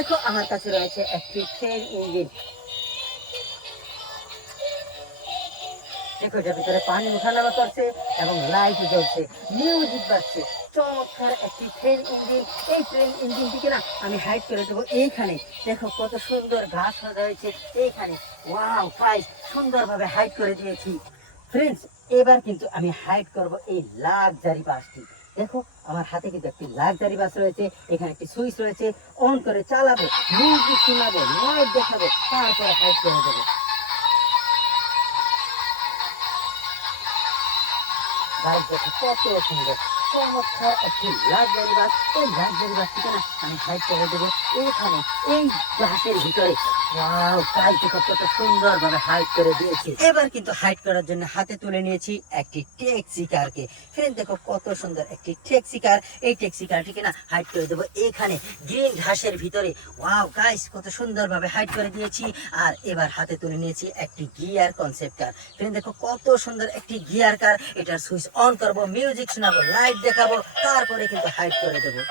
দেখো আমার কাছে রয়েছে একটি ট্রেন ইঞ্জিন। দেখো এটার ভিতরে পানি ওঠানামা করছে এবং লাইট জ্বলছে, মিউজিক বাজছে। চমৎকার একটি ট্রেন ইঞ্জিন। এই ট্রেন ইঞ্জিনটিকে না আমি হাইড করে দেবো এইখানে। দেখো কত সুন্দর ঘাস সাজা হয়েছে এইখানে। ওয়াও গাইস, সুন্দরভাবে হাইড করে দিয়েছি। ফ্রেন্ডস, এবার কিন্তু আমি হাইড করব এই লাক্সারি বাসটি। দেখো আমার হাতে কিন্তু একটি লাক্সারি বাস রয়েছে, এখানে একটি সুইচ রয়েছে, অন করে চালাবো, মিউজিক শোনাবো, লাইট দেখাবো, তারপরে হাইড করে দেবো। গাইস দেখো কত সুন্দর চমৎকার একটি লাক্সারি বাস। এই লাক্সারি বাসটিকে না আমি হাইড করে দেবো এইখানে, এই বাসের ভিতরে। ওয়াও গাইস দেখো কত সুন্দর ভাবে হাইড করে দিয়েছি। এবার কিন্তু হাইড করার জন্য হাতে তুলে নিয়েছি একটি ট্যাক্সি কারকে। ফ্রেন্ড দেখো কত সুন্দর একটি ট্যাক্সি কার। এই ট্যাক্সি কারটিকে না হাইড করে দেবো এইখানে গ্রিন ঘাসের ভিতরে। ওয়াও গাইস কত সুন্দর ভাবে হাইড করে দিয়েছি। আর এবার হাতে তুলে নিয়েছি একটি গিয়ার কনসেপ্ট কার। ফ্রেন্ড দেখো কত সুন্দর একটি গিয়ার কার। এটার সুইচ অন করবো, মিউজিক শোনাবো, লাইট দেখাবো, তারপরে কিন্তু হাইড করে দেবো।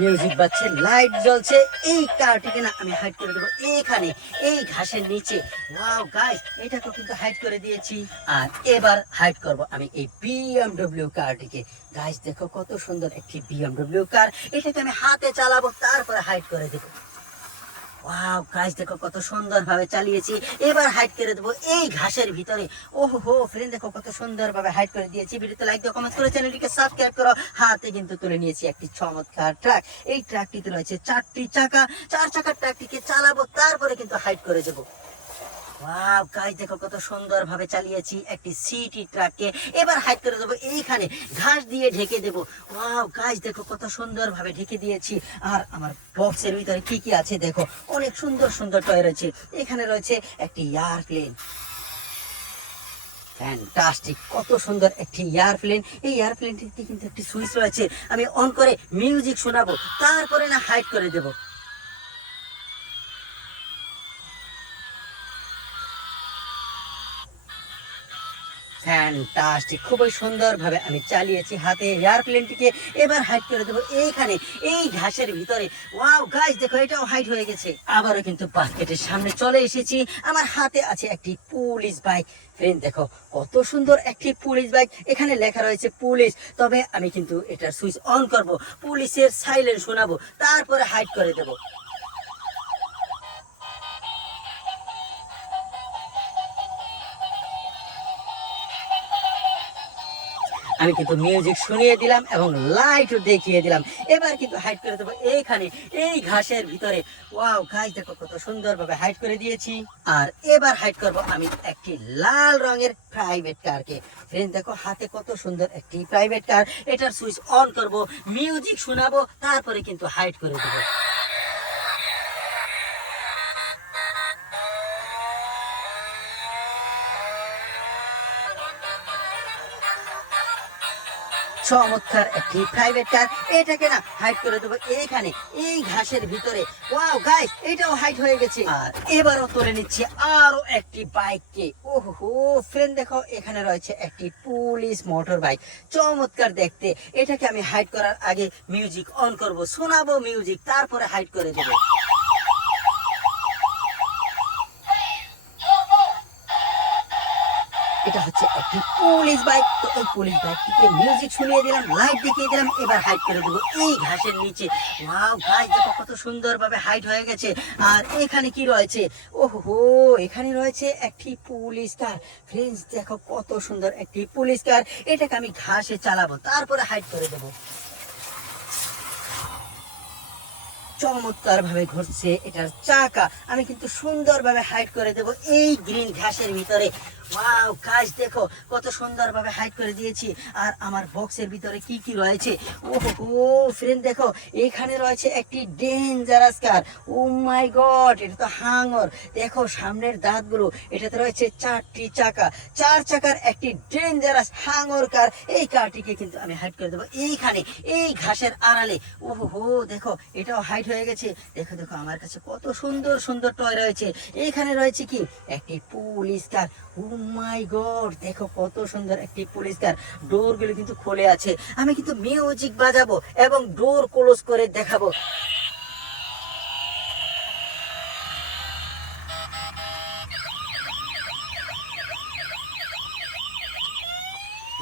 মিউজিক বাজছে, লাইট জ্বলছে। এই কারটিকে না আমি হাইড করে দেবো এইখানে, এই ঘাসের নিচে। ওয়াও গাইস, এটাকে কিন্তু হাইড করে দিয়েছি। আর এবার হাইড করব আমি এই বিএমডব্লিউ কারটিকে। গাইস দেখো কত সুন্দর একটি বিএমডব্লিউ কার। এটাকে আমি হাতে চালাবো, তারপরে হাইড করে দেবো। ওয়াও গাইস দেখো কত সুন্দর ভাবে চালিয়েছি। এবার হাইড করে দেবো এই ঘাসের ভিতরে। ওহো ফ্রেন্ড দেখো কত সুন্দর ভাবে হাইড করে দিয়েছি। ভিডিওতে লাইক দাও, কমেন্ট করে চ্যানেলটিকে সাবস্ক্রাইব করো। হাতে কিন্তু তুলে নিয়েছি একটি চমৎকার ট্রাক। এই ট্রাকটিতে রয়েছে 4টি চাকা। 4 চাকার ট্রাকটিকে চালাবো, তারপরে কিন্তু হাইড করে দেবো। ওয়াও গাইস দেখো কত সুন্দর ভাবে চালিয়েছি একটি সিটি ট্রাককে। এবার হাইড করে দেবো এইখানে, ঘাস দিয়ে ঢেকে দেবো। ওয়াও গাইস দেখো কত সুন্দর ভাবে ঢেকে দিয়েছি। আর আমার বক্সের ভিতরে কি কি আছে দেখো, অনেক সুন্দর সুন্দর টয় রয়েছে। এখানে রয়েছে একটি এয়ারপ্লেন। ফ্যান্টাস্টিক, কত সুন্দর একটি এয়ারপ্লেন। এই এয়ারপ্লেনটিতে কিন্তু একটি সুইচ রয়েছে, আমি অন করে মিউজিক শোনাবো, তারপরে না হাইড করে দেবো। ফ্যান্টাস্টিক, খুবই সুন্দর ভাবে আমি চালিয়েছি হাতে এয়ারপ্লেনটিকে। এবার হাইড করে দেবো এইখানে, এই ঘাসের ভিতরে। ওয়াও গাইস দেখো এটাও হাইড হয়ে গেছে। আবারও কিন্তু বাস্কেটের সামনে চলে এসেছি। আমার হাতে আছে একটি পুলিশ বাইক। ফ্রেন্ড দেখো কত সুন্দর একটি পুলিশ বাইক। এখানে লেখা রয়েছে পুলিশ, তবে আমি কিন্তু এটার সুইচ অন করব, পুলিশের সাইলেন্ট শোনাবো, তারপরে হাইড করে দেবো। আমি কিন্তু মিউজিক শুনিয়ে দিলাম এবং লাইটও দেখিয়ে দিলাম। এবার কিন্তু হাইড করে দেবো এইখানে, এই ঘাসের ভিতরে। ওয়াও গাইস দেখো কত সুন্দর ভাবে হাইড করে দিয়েছি। আর এবার হাইড করব আমি একটি লাল রঙের প্রাইভেট কারকে। ফ্রেন্ড দেখো হাতে কত সুন্দর একটি প্রাইভেট কার। এটার সুইচ অন করব, মিউজিক শোনাবো, তারপরে কিন্তু হাইড করে দেবো। চমৎকার একটি প্রাইভেট কার। এটাকে না হাইড করে দেবো এইখানে, এই ঘাসের ভিতরে। ওয়াও গাইস এটাও হাইড হয়ে গেছে। আর এবারও তুলে নিচ্ছে আরো একটি বাইককে। ওহো ফ্রেন্ড দেখো এখানে রয়েছে একটি পুলিশ মোটর বাইক, চমৎকার দেখতে। এটাকে আমি হাইড করার আগে মিউজিক অন করব, শোনাবো মিউজিক, তারপরে হাইড করে দেবো। এটা হচ্ছে একটি পুলিশ বাইক। তো এই পুলিশ বাইকটিকে মিউজিক শুনিয়ে দিলাম, লাইট দেখিয়ে দিলাম। এবার হাইড করে দেবো এই ঘাসের নিচে। ওয়াও গাইস দেখো কত সুন্দর ভাবে হাইড হয়ে গেছে। আর এখানে কি রয়েছে, ওহো এখানে রয়েছে একটি পুলিশ কার। ফ্রেন্ডস দেখো কত সুন্দর একটি পুলিশ কার। এটাকে আমি ঘাসে চালাবো, তারপরে হাইড করে দেবো। চমৎকার ভাবে ঘুরছে এটার চাকা। আমি কিন্তু সুন্দর ভাবে হাইড করে দেবো এই গ্রিন ঘাসের ভিতরে। ওয়াও গাইস দেখো কত সুন্দর ভাবে হাইড করে দিয়েছি। আর আমার বক্সের ভিতরে কি কি রয়েছে, ওহো ফ্রেন্ড দেখো এখানে রয়েছে একটি ডেঞ্জারাস কার। ও মাই গড, এটা তো হাঙর। দেখো সামনের দাঁতগুলো, এটাতে রয়েছে 4টি চাকা। 4 চাকার একটি ডেঞ্জারাস হাঙর কার। এই কারটিকে কিন্তু আমি হাইড করে দেবো এইখানে, এই ঘাসের আড়ালে। ওহো দেখো এটাও হাইড হয়ে গেছে। দেখো দেখো আমার কাছে কত সুন্দর সুন্দর টয় রয়েছে। এখানে রয়েছে কি একটি পুলিশ কার। ও মাই গড, দেখো কত সুন্দর একটি পুলিশ কার। ডোর গুলো কিন্তু খুলে আছে। আমি কিন্তু মিউজিক বাজাবো এবং ডোর ক্লোজ করে দেখাবো।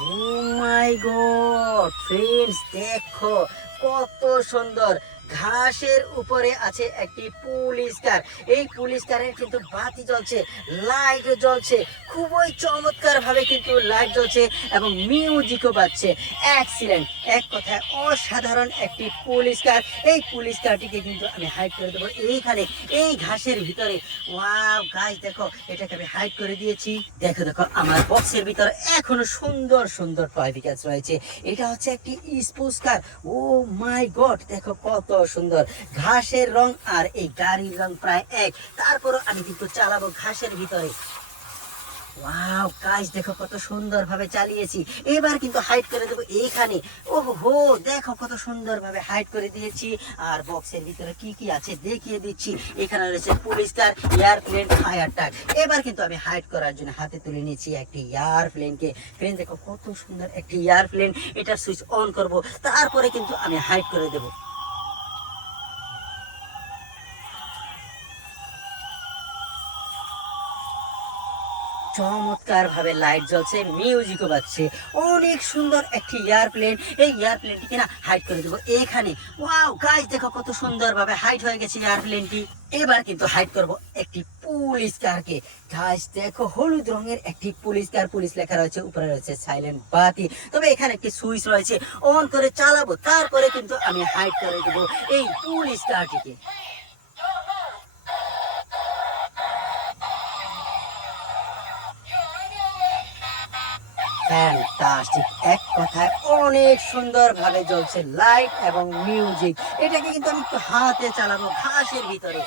ও মাই গড ফ্রেন্ডস, দেখো কত সুন্দর। ঘাসের উপরে আছে একটি পুলিশ কার। এই পুলিশ কারের কিন্তু বাতি জ্বলছে, লাইট জ্বলছে, খুবই চমৎকার ভাবে কিন্তু লাইট জ্বলছে এবং মিউজিকও বাজছে। এক্সিলেন্ট, এক কথায় অসাধারণ একটি পুলিশ কার। এই পুলিশ কারটিকে কিন্তু আমি হাইড করে দেবো এইখানে, এই ঘাসের ভিতরে। ওয়াও গাইস, দেখো এটাকে আমি হাইড করে দিয়েছি। দেখো দেখো আমার বক্সের ভিতরে এখনো সুন্দর সুন্দর টয় ভিকেলস রয়েছে। এটা হচ্ছে একটি স্পোর্টস কার। ও মাই গড, দেখো কত সুন্দর। ঘাসের রং আর এই গাড়ির রং প্রায় এক, তারপরও আমি কিন্তু চালাবো ঘাসের ভিতরে। ওয়াও গাইস, দেখো কত সুন্দর ভাবে চালিয়েছি। এবার কিন্তু হাইড করে দেবো এইখানে। ওহো, দেখো কত সুন্দর ভাবে হাইড করে দিয়েছি। আর বক্সের ভিতরে কি কি আছে দেখিয়ে দিচ্ছি। এখানে রয়েছে পুলিশ কার, এয়ারপ্লেন, ফায়ার ট্রাক। এবার কিন্তু আমি হাইড করার জন্য হাতে তুলে নিয়েছি একটি এয়ারপ্লেনকে। ফ্রেন্ড দেখো কত সুন্দর একটি এয়ারপ্লেন। এটার সুইচ অন করব, তারপরে কিন্তু আমি হাইড করে দেবো। চমৎকার ভাবে লাইট জ্বলছে, মিউজিকও বাজছে। অনেক সুন্দর একটি এয়ারপ্লেন। এই এয়ারপ্লেনটিকে না হাইড করে দেবো এখানে। ওয়াও গাইস, দেখো কত সুন্দর ভাবে হাইড হয়ে গেছে এয়ারপ্লেনটি। এবার কিন্তু হাইড করব একটি পুলিশ কারকে। গাইস দেখো হলুদ রঙের একটি পুলিশ কার, পুলিশ লেখা রয়েছে, উপরে রয়েছে সাইলেন্ট বাতি। তবে এখানে একটি সুইচ রয়েছে, অন করে চালাবো, তারপরে কিন্তু আমি হাইড করে দেবো এই পুলিশ কারটিকে। ফ্যান্টাস্টিক, এক কথায় অনেক সুন্দর ভাবে জ্বলছে লাইট এবং মিউজিক। এটাকে কিন্তু আমি একটু হাতে চালাবো ঘাসের ভিতরে।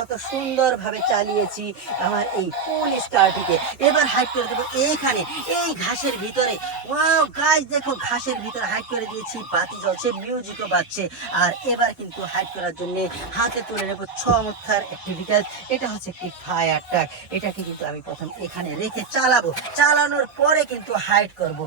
কত সুন্দর ভাবে চালিয়েছি আমার এই পুলিশ কারটিকে। এবার হাইড করে দেবো এইখানে, এই ঘাসের ভিতরে। ওয়াও গাইস, দেখো ঘাসের ভিতরে হাইড করে দিয়েছি, বাতি জ্বলছে, মিউজিকও বাজছে। আর এবার কিন্তু হাইড করার জন্য হাতে তুলে নেবো চমৎকার একটি ভেহিকল। এটা হচ্ছে একটি ফায়ার ট্রাক। এটাকে কিন্তু আমি প্রথম এখানে রেখে চালাবো, চালানোর পরে কিন্তু হাইড করব।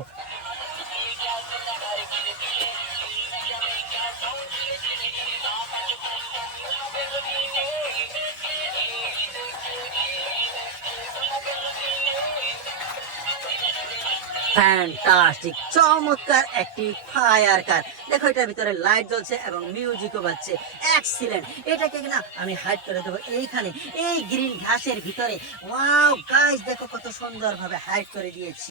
ফ্যান্টাস্টিক, চমৎকার একটি ফায়ার কার। দেখো এটার ভিতরে লাইট জ্বলছে এবং মিউজিকও বাজছে। এক্সিলেন্ট, এটাকে না আমি হাইড করে দেবো এইখানে, এই গ্রিন ঘাসের ভিতরে। ওয়াও গাইস, দেখো কত সুন্দর ভাবে হাইড করে দিয়েছি।